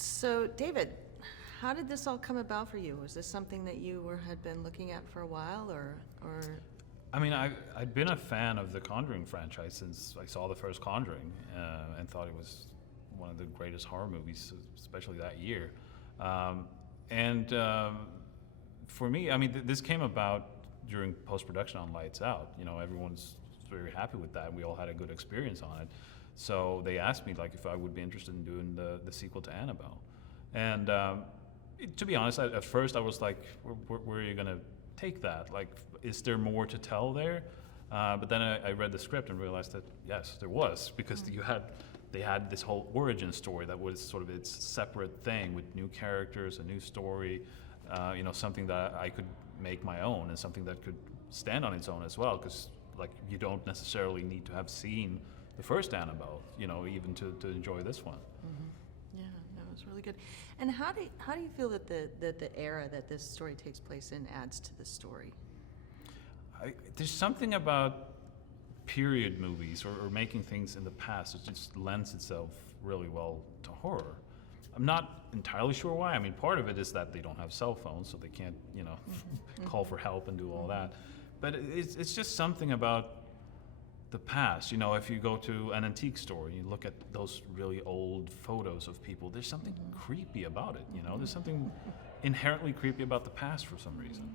So, David, how did this all come about for you? Was this something that you had been looking at for a while, or? I mean, I'd been a fan of the Conjuring franchise since I saw the first Conjuring, and thought it was one of the greatest horror movies, especially that year. For me, I mean, this came about during post-production on Lights Out. You know, everyone's very happy with that. We all had a good experience on it. So they asked me, like, if I would be interested in doing the sequel to Annabelle. And to be honest, at first I was like, where are you going to take that? Like, is there more to tell there? But then I read the script and realized that, yes, there was, because they had this whole origin story that was sort of its separate thing with new characters, a new story, something that I could make my own and something that could stand on its own as well, because like you don't necessarily need to have seen the first Annabelle, even to enjoy this one. Mm-hmm. Yeah, no, it was really good. And how do you feel that the era that this story takes place in adds to the story? There's something about period movies or making things in the past that just lends itself really well to horror. I'm not entirely sure why. I mean, part of it is that they don't have cell phones, so they can't, call for help and do all that. But it's just something about the past. If you go to an antique store and you look at those really old photos of people, there's something creepy about it. There's something inherently creepy about the past for some reason.